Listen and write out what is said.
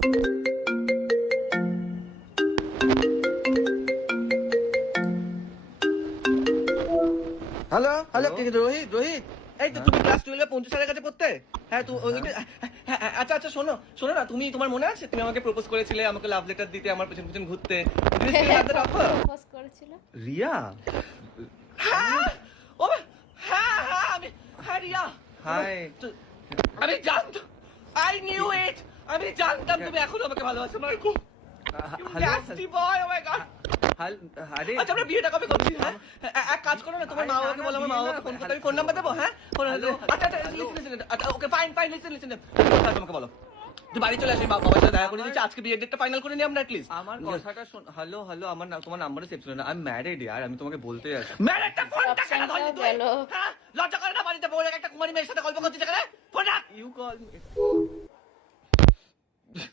Hello hello, Rohit Rohit, এই তো তুমি ক্লাস 12 এ 50 স্যারের কাছে পড়তে? হ্যাঁ আচ্ছা আচ্ছা, শোনো শোনো না, তুমি, তোমার মনে আছে তুমি আমাকে প্রপোজ করেছিলে, আমাকে লাভ লেটার দিতে, আমার পেছন পেছন ঘুরতে? প্রপোজ করেছিল রিয়া? হ্যাঁ ও হ্যাঁ হ্যাঁ আমি, হ্যাঁ রিয়া, হাই। আমি জানতাম, আই নিউ ইট, আমি জানতাম তুমি এখনো আমাকে ভালোবাসো। মার্কো, নাস্টি বয়, ও মাই গড। আরে আচ্ছা, আমরা বিয়েটা কবে করছি? হ্যাঁ, এক কাজ করো না, তোমার মা বাবাকে বলো, আমার মা বাবাকে ফোন করতে, আমি ফোন নাম্বার দেবো। হ্যাঁ, আচ্ছা আচ্ছা, লিসেন, আচ্ছা ওকে, ফাইন ফাইন, লিসেন লিসেন, তোমাকে বলো তুই বাড়ি চলে আসি, বাবার সাথে দেখা করে দিচ্ছি, আজকে বিয়ের ডেটটা ফাইনাল করে নিই আমরা অ্যাটলিস্ট। আমার কথাটা শোন। হ্যালো হ্যালো, আমার তোমার নাম্বারে সেভ ছিল না, আমি ম্যারিড ইয়ার, আমি তোমাকে বলতে যাচ্ছি। ম্যারিডটা ফোনটা কেন ধরলি তুই? হ্যাঁ, লজ্জা করে না বাড়িতে বউয়ের একটা কুমারী মেয়ের সাথে গল্প করছিস এখানে? ফোন রাখ। You call me.